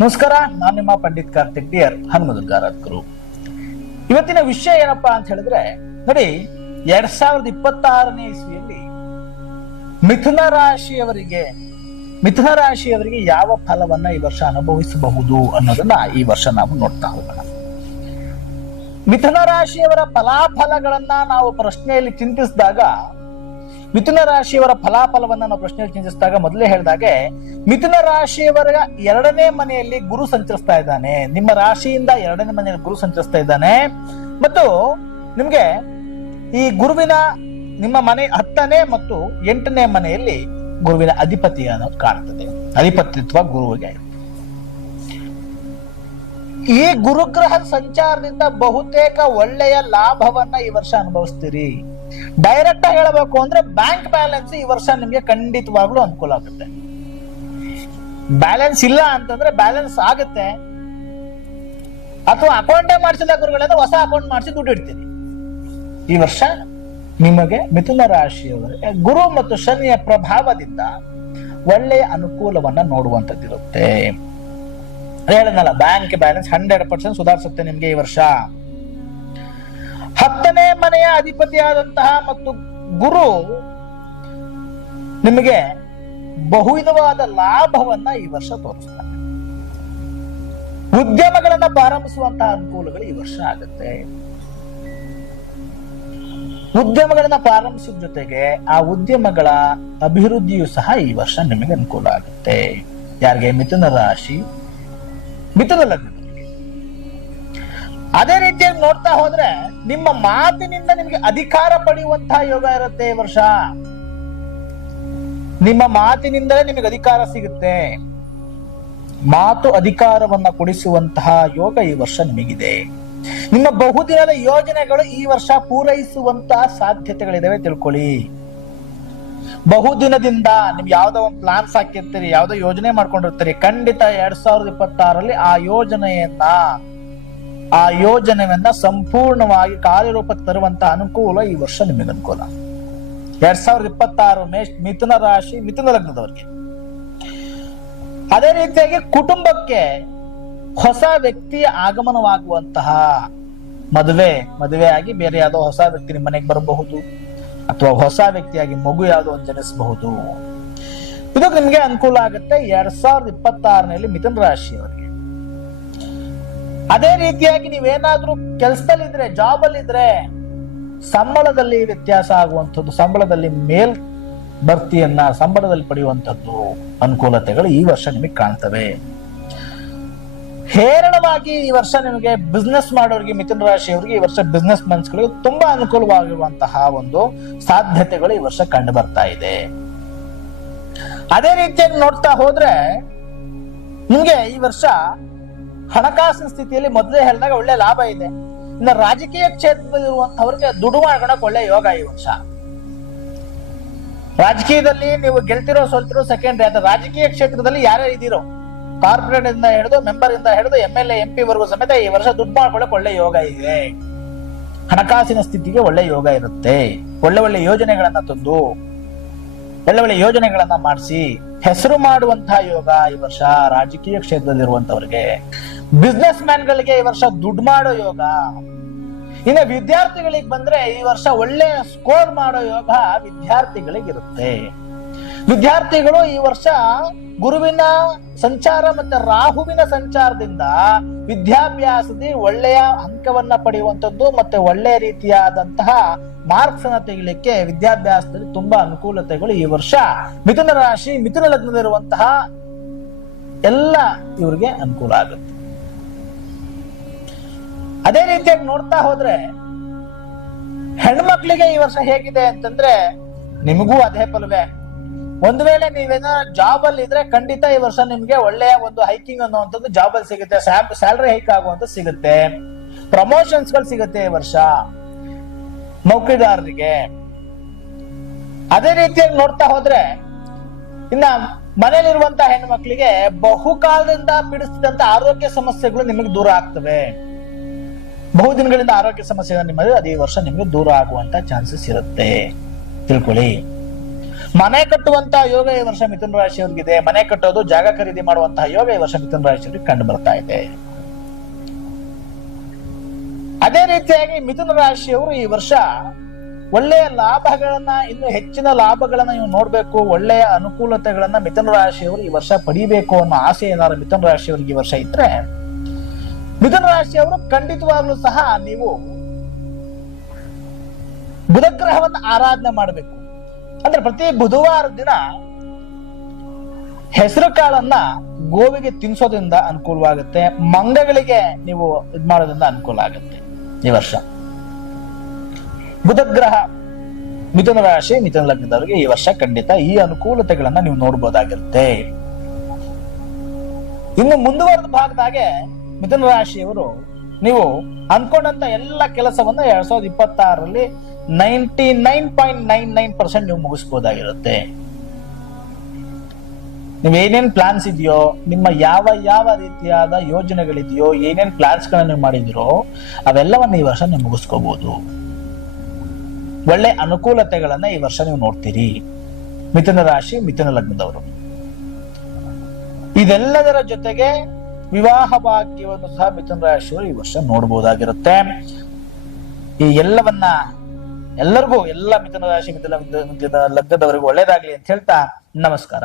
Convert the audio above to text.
ನಮಸ್ಕಾರ, ನಾನು ನಿಮ್ಮ ಪಂಡಿತ್ ಕಾರ್ತಿಕ್ ಡಿಯರ್ ಹನುಮದುರ್ಗಾರತ್ಕರು. ಇವತ್ತಿನ ವಿಷಯ ಏನಪ್ಪಾ ಅಂತ ಹೇಳಿದ್ರೆ, ನೋಡಿ, 2026ನೇ ಇಸ್ವಿಯಲ್ಲಿ ಮಿಥುನ ರಾಶಿಯವರಿಗೆ ಯಾವ ಫಲವನ್ನ ಈ ವರ್ಷ ಅನುಭವಿಸಬಹುದು ಅನ್ನೋದನ್ನ ಈ ವರ್ಷ ನಾವು ನೋಡ್ತಾ ಹೋಗೋಣ. ಮಿಥುನ ರಾಶಿಯವರ ಫಲಾಫಲಗಳನ್ನ ನಾವು ಪ್ರಶ್ನೆಯಲ್ಲಿ ಚಿಂತಿಸಿದಾಗ, ಮಿಥುನ ರಾಶಿಯವರ ಫಲಾಫಲವನ್ನ ನಾವು ಪ್ರಶ್ನೆಯಲ್ಲಿ ಚಿಂತಿಸಿದಾಗ ಮೊದಲೇ ಹೇಳಿದಾಗೆ ಮಿಥುನ ರಾಶಿಯವರ 2ನೇ ಮನೆಯಲ್ಲಿ ಗುರು ಸಂಚರಿಸ್ತಾ ಇದ್ದಾನೆ. ನಿಮ್ಮ ರಾಶಿಯಿಂದ 2ನೇ ಮನೆಯಲ್ಲಿ ಗುರು ಸಂಚರಿಸ್ತಾ ಇದ್ದಾನೆ. ಮತ್ತು ನಿಮ್ಗೆ ಈ ಗುರುವಿನ ನಿಮ್ಮ ಮನೆ 10ನೇ ಮತ್ತು 8ನೇ ಮನೆಯಲ್ಲಿ ಗುರುವಿನ ಅಧಿಪತಿ ಅನ್ನೋದು ಕಾಣ್ತದೆ. ಅಧಿಪತ್ಯತ್ವ ಗುರುವಿಗೆ. ಈ ಗುರುಗ್ರಹ ಸಂಚಾರದಿಂದ ಬಹುತೇಕ ಒಳ್ಳೆಯ ಲಾಭವನ್ನ ಈ ವರ್ಷ ಅನುಭವಿಸ್ತೀರಿ. ಡೈರೆಕ್ಟ್ ಆಗಿ ಹೇಳಬೇಕು ಅಂದ್ರೆ ಬ್ಯಾಂಕ್ ಬ್ಯಾಲೆನ್ಸ್ ಈ ವರ್ಷ ನಿಮ್ಗೆ ಖಂಡಿತವಾಗ್ಲೂ ಅನುಕೂಲ ಆಗುತ್ತೆ. ಬ್ಯಾಲೆನ್ಸ್ ಇಲ್ಲ ಅಂತಂದ್ರೆ ಬ್ಯಾಲೆನ್ಸ್ ಆಗುತ್ತೆ. ಅಥವಾ ಅಕೌಂಟೇ ಮಾಡಿಸಿದ ಗುರುಗಳಿಂದ ಹೊಸ ಅಕೌಂಟ್ ಮಾಡಿಸಿ ದುಡ್ಡು ಇಡ್ತೀರಿ. ಈ ವರ್ಷ ನಿಮಗೆ ಮಿಥುನ ರಾಶಿಯವರಿಗೆ ಗುರು ಮತ್ತು ಶನಿಯ ಪ್ರಭಾವದಿಂದ ಒಳ್ಳೆಯ ಅನುಕೂಲವನ್ನ ನೋಡುವಂತದ್ದಿರುತ್ತೆ. ಹೇಳನಲ್ಲ, ಬ್ಯಾಂಕ್ ಬ್ಯಾಲೆನ್ಸ್ 100% ಸುಧಾರಿಸುತ್ತೆ ನಿಮ್ಗೆ ಈ ವರ್ಷ. 10ನೇ ಮನೆಯ ಅಧಿಪತಿಯಾದಂತಹ ಮತ್ತು ಗುರು ನಿಮಗೆ ಬಹುವಿಧವಾದ ಲಾಭವನ್ನ ಈ ವರ್ಷ ತೋರಿಸ್ತಾನೆ. ಉದ್ಯಮಗಳನ್ನ ಪ್ರಾರಂಭಿಸುವಂತಹ ಅನುಕೂಲಗಳು ಈ ವರ್ಷ ಆಗುತ್ತೆ. ಉದ್ಯಮಗಳನ್ನ ಪ್ರಾರಂಭಿಸುವ ಜೊತೆಗೆ ಆ ಉದ್ಯಮಗಳ ಅಭಿವೃದ್ಧಿಯು ಸಹ ಈ ವರ್ಷ ನಿಮಗೆ ಅನುಕೂಲ ಆಗುತ್ತೆ. ಯಾರಿಗೆ? ಮಿಥುನ ರಾಶಿ, ಮಿಥುನ ಲಗ್ನ. ಅದೇ ರೀತಿಯಾಗಿ ನೋಡ್ತಾ ಹೋದ್ರೆ ನಿಮ್ಮ ಮಾತಿನಿಂದ ನಿಮಗೆ ಅಧಿಕಾರ ಪಡೆಯುವಂತಹ ಯೋಗ ಇರುತ್ತೆ ಈ ವರ್ಷ. ನಿಮ್ಮ ಮಾತಿನಿಂದಲೇ ನಿಮಗೆ ಅಧಿಕಾರ ಸಿಗುತ್ತೆ. ಮಾತು ಅಧಿಕಾರವನ್ನ ಕೊಡಿಸುವಂತಹ ಯೋಗ ಈ ವರ್ಷ ನಿಮಗಿದೆ. ನಿಮ್ಮ ಬಹುದಿನದ ಯೋಜನೆಗಳು ಈ ವರ್ಷ ಪೂರೈಸುವಂತಹ ಸಾಧ್ಯತೆಗಳಿದಾವೆ, ತಿಳ್ಕೊಳ್ಳಿ. ಬಹುದಿನದಿಂದ ನಿಮ್ಗೆ ಯಾವ್ದೋ ಒಂದು ಪ್ಲಾನ್ಸ್ ಹಾಕಿರ್ತೀರಿ, ಯಾವ್ದೋ ಯೋಜನೆ ಮಾಡ್ಕೊಂಡಿರ್ತೀರಿ. ಖಂಡಿತ 2026ರಲ್ಲಿ ಆ ಯೋಜನೆಯನ್ನ ಸಂಪೂರ್ಣವಾಗಿ ಕಾರ್ಯರೂಪಕ್ಕೆ ತರುವಂತಹ ಅನುಕೂಲ ಈ ವರ್ಷ ನಿಮಗೆ ಅನುಕೂಲ. 2026 ಮಿಥುನ ರಾಶಿ, ಮಿಥುನ ಲಗ್ನದವರಿಗೆ. ಅದೇ ರೀತಿಯಾಗಿ ಕುಟುಂಬಕ್ಕೆ ಹೊಸ ವ್ಯಕ್ತಿಯ ಆಗಮನವಾಗುವಂತಹ ಮದುವೆ ಆಗಿ ಬೇರೆ ಯಾವುದೋ ಹೊಸ ವ್ಯಕ್ತಿ ನಿಮ್ಮ ಮನೆಗೆ ಬರಬಹುದು, ಅಥವಾ ಹೊಸ ವ್ಯಕ್ತಿಯಾಗಿ ಮಗು ಯಾವುದೋ ಒಂದು ಜನಿಸಬಹುದು. ಇದು ನಿಮ್ಗೆ ಅನುಕೂಲ ಆಗುತ್ತೆ 2026ನಲ್ಲಿ ಮಿಥುನ ರಾಶಿಯವರಿಗೆ. ಅದೇ ರೀತಿಯಾಗಿ ನೀವೇನಾದ್ರೂ ಕೆಲಸದಲ್ಲಿದ್ರೆ, ಜಾಬ್ ಅಲ್ಲಿ ಇದ್ರೆ, ಸಂಬಳದಲ್ಲಿ ವ್ಯತ್ಯಾಸ ಆಗುವಂಥದ್ದು, ಸಂಬಳದಲ್ಲಿ ಮೇಲ್ ಭರ್ತಿಯನ್ನ ಸಂಬಳದಲ್ಲಿ ಪಡೆಯುವಂಥದ್ದು ಅನುಕೂಲತೆಗಳು ಈ ವರ್ಷ ನಿಮಗೆ ಕಾಣ್ತವೆ. ಹೇರಳವಾಗಿ ಈ ವರ್ಷ ನಿಮಗೆ ಬಿಸ್ನೆಸ್ ಮಾಡೋರಿಗೆ, ಮಿಥುನ ರಾಶಿಯವರಿಗೆ ಈ ವರ್ಷ ಬಿಸ್ನೆಸ್ ಮನ್ಸ್ಗಳಿಗೆ ತುಂಬಾ ಅನುಕೂಲವಾಗಿರುವಂತಹ ಒಂದು ಸಾಧ್ಯತೆಗಳು ಈ ವರ್ಷ ಕಂಡು ಬರ್ತಾ ಇದೆ. ಅದೇ ರೀತಿಯಾಗಿ ನೋಡ್ತಾ ಹೋದ್ರೆ ನಿಮ್ಗೆ ಈ ವರ್ಷ ಹಣಕಾಸಿನ ಸ್ಥಿತಿಯಲ್ಲಿ ಮೊದಲೇ ಹೇಳಿದಾಗ ಒಳ್ಳೆ ಲಾಭ ಇದೆ. ಇನ್ನು ರಾಜಕೀಯ ಕ್ಷೇತ್ರದಲ್ಲಿರುವಂತವ್ರಿಗೆ ದುಡ್ಡು ಮಾಡ್ಕೊಳಕ್ ಒಳ್ಳೆ ಯೋಗ ಈ ವರ್ಷ. ರಾಜಕೀಯದಲ್ಲಿ ನೀವು ಗೆಲ್ತಿರೋ ಸೋಲ್ತಿರೋ ಸೆಕೆಂಡ್ರಿ. ಆದ್ರೆ ರಾಜಕೀಯ ಕ್ಷೇತ್ರದಲ್ಲಿ ಯಾರ್ಯಾರು ಇದ್ದೀರೋ, ಕಾರ್ಪೊರೇಟ್ ಇಂದ ಹಿಡಿದು ಮೆಂಬರ್ ಇಂದ ಹಿಡಿದು MLA MP ವರ್ಗೂ ಸಮೇತ ಈ ವರ್ಷ ದುಡ್ಡು ಮಾಡ್ಕೊಳಕ್ ಒಳ್ಳೆ ಯೋಗ ಇದೆ. ಹಣಕಾಸಿನ ಸ್ಥಿತಿಗೆ ಒಳ್ಳೆ ಯೋಗ ಇರುತ್ತೆ. ಒಳ್ಳೆ ಯೋಜನೆಗಳನ್ನ ತಂದು ಒಳ್ಳೆ ಯೋಜನೆಗಳನ್ನ ಮಾಡಿಸಿ ಹೆಸರು ಮಾಡುವಂತಹ ಯೋಗ ಈ ವರ್ಷ ರಾಜಕೀಯ ಕ್ಷೇತ್ರದಲ್ಲಿರುವಂತವರಿಗೆ. ಬಿಸ್ನೆಸ್ ಮ್ಯಾನ್ ಗಳಿಗೆ ಈ ವರ್ಷ ದುಡ್ಡು ಮಾಡೋ ಯೋಗ. ಇನ್ನು ವಿದ್ಯಾರ್ಥಿಗಳಿಗೆ ಬಂದ್ರೆ ಈ ವರ್ಷ ಒಳ್ಳೆ ಸ್ಕೋರ್ ಮಾಡೋ ಯೋಗ ವಿದ್ಯಾರ್ಥಿಗಳಿಗಿರುತ್ತೆ. ವಿದ್ಯಾರ್ಥಿಗಳು ಈ ವರ್ಷ ಗುರುವಿನ ಸಂಚಾರ ಮತ್ತೆ ರಾಹುವಿನ ಸಂಚಾರದಿಂದ ವಿದ್ಯಾಭ್ಯಾಸದಲ್ಲಿ ಒಳ್ಳೆಯ ಅಂಕವನ್ನ ಪಡೆಯುವಂಥದ್ದು ಮತ್ತೆ ಒಳ್ಳೆಯ ರೀತಿಯಾದಂತಹ ಮಾರ್ಕ್ಸ್ ಅನ್ನ ತೆಗಿಲಿಕ್ಕೆ ವಿದ್ಯಾಭ್ಯಾಸದಲ್ಲಿ ತುಂಬಾ ಅನುಕೂಲತೆಗಳು ಈ ವರ್ಷ ಮಿಥುನ ರಾಶಿ, ಮಿಥುನ ಲಗ್ನದಲ್ಲಿರುವಂತಹ ಎಲ್ಲ ಇವರಿಗೆ ಅನುಕೂಲ ಆಗುತ್ತೆ. ಅದೇ ರೀತಿಯಾಗಿ ನೋಡ್ತಾ ಹೋದ್ರೆ ಹೆಣ್ಮಕ್ಳಿಗೆ ಈ ವರ್ಷ ಹೇಗಿದೆ ಅಂತಂದ್ರೆ ನಿಮಗೂ ಅದೇ ಫಲವೇ. ಒಂದು ವೇಳೆ ನೀವೇನೋ ಜಾಬ್ ಅಲ್ಲಿ ಇದ್ರೆ ಖಂಡಿತ ಈ ವರ್ಷ ನಿಮ್ಗೆ ಒಳ್ಳೆಯ ಒಂದು ಹೈಕಿಂಗ್ ಅನ್ನುವಂಥದ್ದು ಜಾಬ್ ಅಲ್ಲಿ ಸಿಗುತ್ತೆ. ಸ್ಯಾಲರಿ ಹೈಕ್ ಆಗುವಂತ ಸಿಗುತ್ತೆ. ಪ್ರಮೋಷನ್ಸ್ ಗಳು ಸಿಗುತ್ತೆ ಈ ವರ್ಷ ನೌಕರಿದಾರರಿಗೆ. ಅದೇ ರೀತಿಯಾಗಿ ನೋಡ್ತಾ ಹೋದ್ರೆ ಇನ್ನ ಮನೇಲಿರುವಂತಹ ಹೆಣ್ಣು ಮಕ್ಕಳಿಗೆ ಬಹುಕಾಲದಿಂದ ಪೀಡಿಸಿದಂತ ಆರೋಗ್ಯ ಸಮಸ್ಯೆಗಳು ನಿಮಗೆ ದೂರ ಆಗ್ತವೆ. ಬಹುದಿನಗಳಿಂದ ಆರೋಗ್ಯ ಸಮಸ್ಯೆ ನಿಮ್ಮದು, ಅದು ಈ ವರ್ಷ ನಿಮಗೆ ದೂರ ಆಗುವಂತ ಚಾನ್ಸಸ್ ಇರುತ್ತೆ, ತಿಳ್ಕೊಳ್ಳಿ. ಮನೆ ಕಟ್ಟುವಂತಹ ಯೋಗ ಈ ವರ್ಷ ಮಿಥುನ ರಾಶಿಯವರಿಗಿದೆ. ಮನೆ ಕಟ್ಟೋದು, ಜಾಗ ಖರೀದಿ ಮಾಡುವಂತಹ ಯೋಗ ಈ ವರ್ಷ ಮಿಥುನ ರಾಶಿಯವರಿಗೆ ಕಂಡು ಬರ್ತಾ ಇದೆ. ಅದೇ ರೀತಿಯಾಗಿ ಮಿಥುನ ರಾಶಿಯವರು ಈ ವರ್ಷ ಒಳ್ಳೆಯ ಲಾಭಗಳನ್ನ, ಇನ್ನು ಹೆಚ್ಚಿನ ಲಾಭಗಳನ್ನ ನೀವು ನೋಡ್ಬೇಕು, ಒಳ್ಳೆಯ ಅನುಕೂಲತೆಗಳನ್ನ ಮಿಥುನ ರಾಶಿಯವರು ಈ ವರ್ಷ ಪಡಿಬೇಕು ಅನ್ನೋ ಆಸೆ ಏನಾದ್ರು ಮಿಥುನ ರಾಶಿಯವರಿಗೆ ಈ ವರ್ಷ ಇದ್ರೆ, ಮಿಥುನ ರಾಶಿಯವರು ಖಂಡಿತವಾಗ್ಲೂ ಸಹ ನೀವು ಬುಧ ಗ್ರಹವನ್ನು ಆರಾಧನೆ ಮಾಡಬೇಕು. ಅಂದ್ರೆ ಪ್ರತಿ ಬುಧವಾರ ದಿನ ಹೆಸರು ಕಾಳನ್ನ ಗೋವಿಗೆ ತಿನ್ಸೋದ್ರಿಂದ ಅನುಕೂಲವಾಗುತ್ತೆ. ಮಂಗಗಳಿಗೆ ನೀವು ಇದ್ ಮಾಡೋದ್ರಿಂದ ಅನುಕೂಲ ಆಗುತ್ತೆ. ಈ ವರ್ಷ ಬುಧ ಗ್ರಹ ಮಿಥುನ ರಾಶಿ ಮಿಥುನ ಲಗ್ನದವರಿಗೆ ಈ ವರ್ಷ ಖಂಡಿತ ಈ ಅನುಕೂಲತೆಗಳನ್ನ ನೀವು ನೋಡಬಹುದಾಗಿರುತ್ತೆ. ಇನ್ನು ಮುಂದುವರೆದ ಭಾಗದಾಗೆ ಮಿಥುನ ರಾಶಿಯವರು ನೀವು ಅನ್ಕೊಂಡಂತ ಎಲ್ಲ ಕೆಲಸವನ್ನ 2026ರಲ್ಲಿ 99.99% ನೀವು ಮುಗಿಸಬಹುದಾಗಿರುತ್ತೆ. ನೀವು ಏನೇನ್ ಪ್ಲಾನ್ಸ್ ಇದೆಯೋ, ನಿಮ್ಮ ಯಾವ ರೀತಿಯಾದ ಯೋಜನೆಗಳಿದೆಯೋ, ಏನೇನ್ ಪ್ಲಾನ್ಸ್ ಗಳನ್ನ ನೀವು ಮಾಡಿದಿರೋ ಅವೆಲ್ಲವನ್ನ ಈ ವರ್ಷ ನೀವು ಮುಗಿಸ್ಕೋಬಹುದು. ಒಳ್ಳೆ ಅನುಕೂಲತೆಗಳನ್ನ ಈ ವರ್ಷ ನೀವು ನೋಡ್ತೀರಿ ಮಿಥುನ ರಾಶಿ ಮಿಥುನ ಲಗ್ನದವರು. ಇದೆಲ್ಲದರ ಜೊತೆಗೆ ವಿವಾಹ ಭಾಗ್ಯವನ್ನು ಸಹ ಮಿಥುನ ರಾಶಿಯವರು ಈ ವರ್ಷ ನೋಡಬಹುದಾಗಿರುತ್ತೆ. ಈ ಎಲ್ಲರಿಗೂ ಎಲ್ಲ ಮಿಥುನ ರಾಶಿ ಮಿಥುನ ಲಗ್ನದವರಿಗೂ ಒಳ್ಳೇದಾಗ್ಲಿ ಅಂತ ಹೇಳ್ತಾ ನಮಸ್ಕಾರ.